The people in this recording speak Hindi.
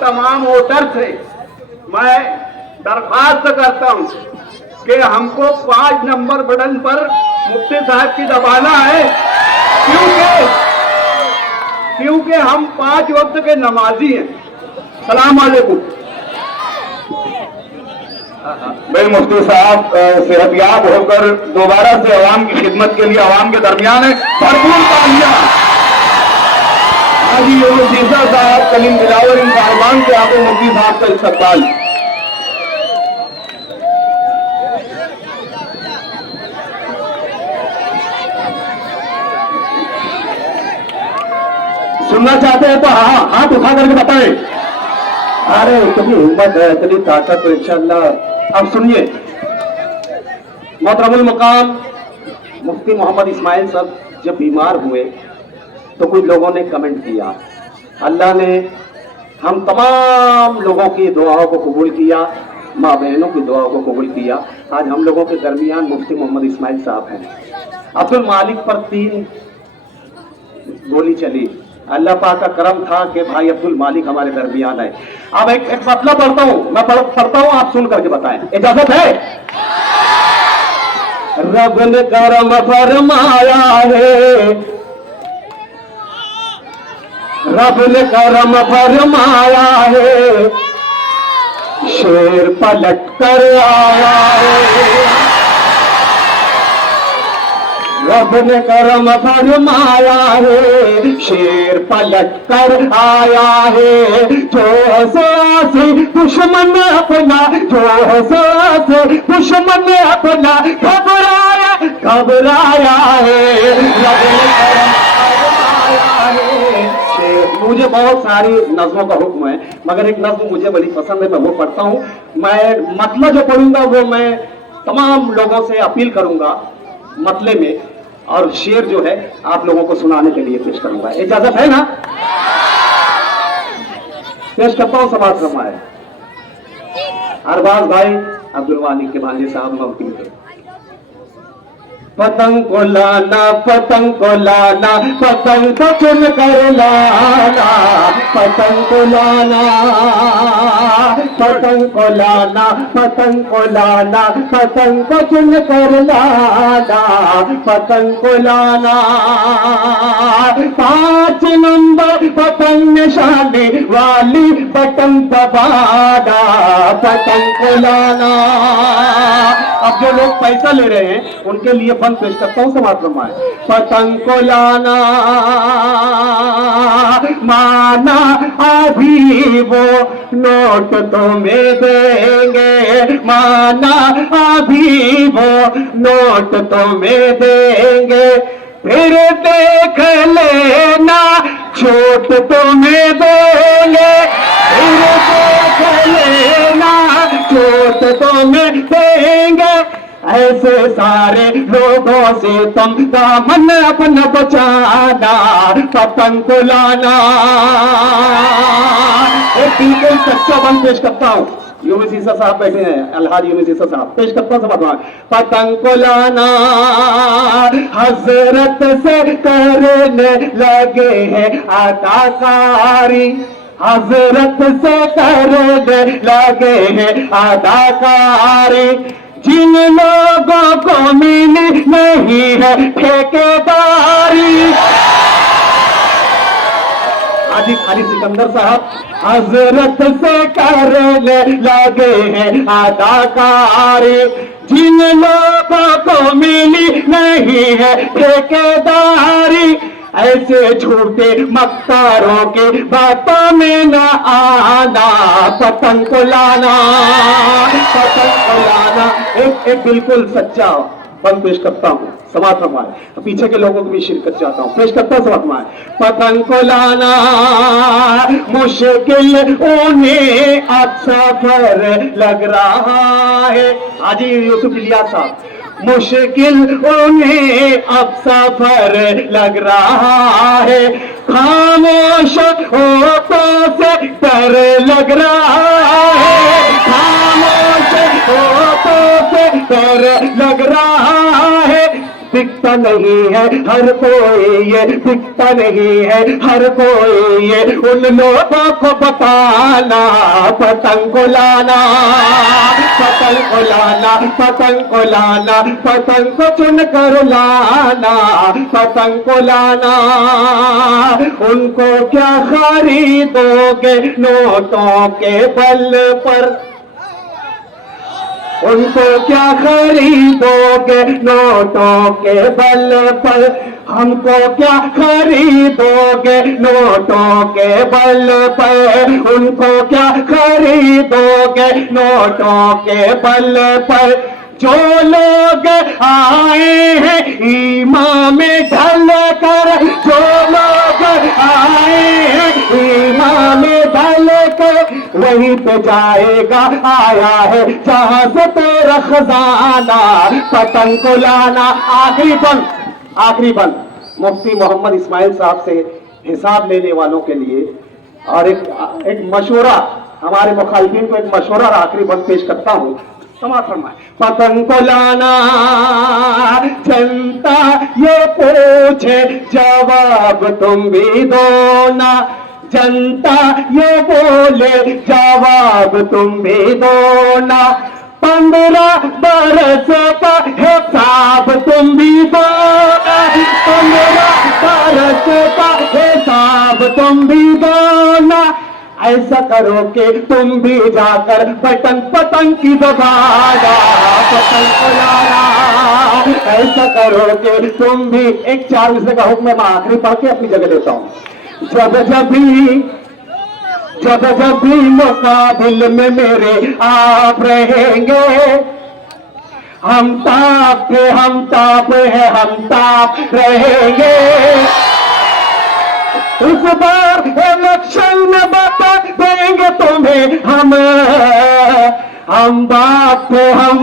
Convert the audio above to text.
तमाम वोटर से मैं दरख्वास्त करता हूं कि हमको 5 नंबर बटन पर मुफ्ती साहब की दबाना है, क्योंकि हम 5 वक्त के नमाजी हैं। सलाम अलैकुम। भाई मुफ्ती साहब सेहतयाब होकर दोबारा से अवाम की खिदमत के लिए अवाम के दरमियान है। भरपूर तालियां हाजी यूनुस साहब कलीम दिलावर इन साहबान के आगे मुफ्ती साहब का इस्तकबाल। सुनना चाहते हैं तो हाँ हाथ उठा करके बताएं। अरे इतनी हिम्मत है, इतनी ताकत तो इंशाअल्लाह। अब सुनिए, मोहतरमुल मकाम मुफ्ती मोहम्मद इस्माइल साहब जब बीमार हुए तो कुछ लोगों ने कमेंट किया, अल्लाह ने हम तमाम लोगों की दुआओं को कबूल किया, माँ बहनों की दुआओं को कबूल किया। आज हम लोगों के दरमियान मुफ्ती मोहम्मद इस्माइल साहब हैं। अब्दुल मालिक पर 3 गोली चली, अल्लाह पाक का करम था कि भाई अब्दुल मालिक हमारे दरमियान है। अब एक मतलब पढ़ता हूं, मैं पढ़ता हूं, आप सुन करके बताएं, इजाजत है? रब ने करम फरमाया है, रब ने करम फरमाया है, शेर पलट कर आया है। रब ने करम फरमाया है, शेर पलट कर आया है। जो से दुश्मन अपना, जो से दुश्मन अपना घबराया घबराया है। रब ने करम फरमाया है। मुझे बहुत सारी नज़्मों का हुक्म है, मगर एक नज़्म मुझे बड़ी पसंद है, मैं वो पढ़ता हूँ। मैं मतलब जो पढ़ूंगा वो मैं तमाम लोगों से अपील करूंगा मतले में, और शेर जो है आप लोगों को सुनाने के लिए पेश करूंगा। इजाजत है ना? पेश करता हूं, समाज फरमाए। अरबाज भाई अब्दुल वाली के भांजे साहब ममकिन थे। पतंग को लाना, पतंग को लाना, पतंग को चुन कर लाना, पतंग को लाना, पतंग को लाना, पतंग को लाना, पतंग को चुन कर लाना, पतंग को लाना। 5 नंबर पतंग निशाने वाली बटन दबाना, पतंग को लाना। अब जो लोग पैसा ले रहे हैं उनके लिए बंद पेश करता हूं, समाज फरमाए। पतंग को लाना माना, अभी वो नोट तुम्हें देंगे, माना अभी वो नोट तुम्हें देंगे, फिर देख लेना छूट तुम्हें देंगे, फिर देख लेना छूट तुम्हें देंगे। ऐसे सारे लोगों से तुम दामन अपना बचाना, पतंग को लाना। एक बिल्कुल सच्चा बंद पेश करता हूँ, यूनुस ईसा साहब बैठे हैं, अलहाज यूनुस ईसा साहब पेश करता हूँ सब। पतंग को लाना हजरत से करने लगे हैं अदाकारी, हजरत से करने लगे हैं अदाकारी। जिन लोगों को मिली नहीं है ठेकेदारी, हाजी खाली सिकंदर साहब हजरत से करने लगे हैं अदाकारी। जिन लोगों को मिली नहीं है ठेकेदारी, ऐसे झूठे मक्तारों के बातों में न आना, पतंग को लाना, पतंग को लाना। एक बिल्कुल सच्चा बंद पेश करता हूँ, समाज फरमाए। पीछे के लोगों की भी शिरकत चाहता हूँ, पेश करता हूँ, समाज फरमाए। पतंग को लाना मुश्किल उन्हें अब सफर लग रहा है, हाजी यूसुफ इलियास साहब। मुश्किल उन्हें अब सफर लग रहा है, खामोश होठों से डर लग रहा है, खामोश होठों से डर लग रहा है। दिखता बिकता नहीं है हर कोई ये, बिकता नहीं है हर कोई ये। उन लोगों को बताना पतंग को लाना, पतंग को लाना, पतंग को लाना, पतंग को चुन कर लाना, पतंग को लाना। उनको क्या खरीदोगे नोटों के बल पर, उनको क्या खरीदोगे नोटों के बल पर, हमको क्या खरीदोगे नोटों के बल पर, उनको क्या खरीदोगे नोटों के बल पर। जो लोग आए हैं ईमान में ढल कर, जो लोग आए हैं ईमान में ढल कर, वहीं पे जाएगा आया है जहां से तेरा खजाना, पतंग को लाना। आखिरी बंद मुफ्ती मोहम्मद इस्माइल साहब से हिसाब लेने वालों के लिए, और एक मशवरा, हमारे मुखालिफिन को एक मशवरा और आखिरी बंद पेश करता हूं। समाज फरमाए। पतंग को लाना जनता ये पूछे जवाब तुम भी दो ना, जनता ये बोले जवाब तुम भी दो ना। 15 बरस का हिसाब तुम भी दो ना, 15 बरस का हिसाब तुम भी दो ना। ऐसा करो कि तुम भी जाकर बटन पतंग की दबाना, पतंग को लाना। ऐसा करो कि तुम भी, एक 40 का हुक्म मैं आखिरी पढ़ के अपनी जगह देता हूं। जब जब भी मुकाबिल में मेरे आप रहेंगे, हम ताप है हम ताप रहेंगे। इस बार इलेक्शन में बता देंगे तुम्हें हम बाप है हम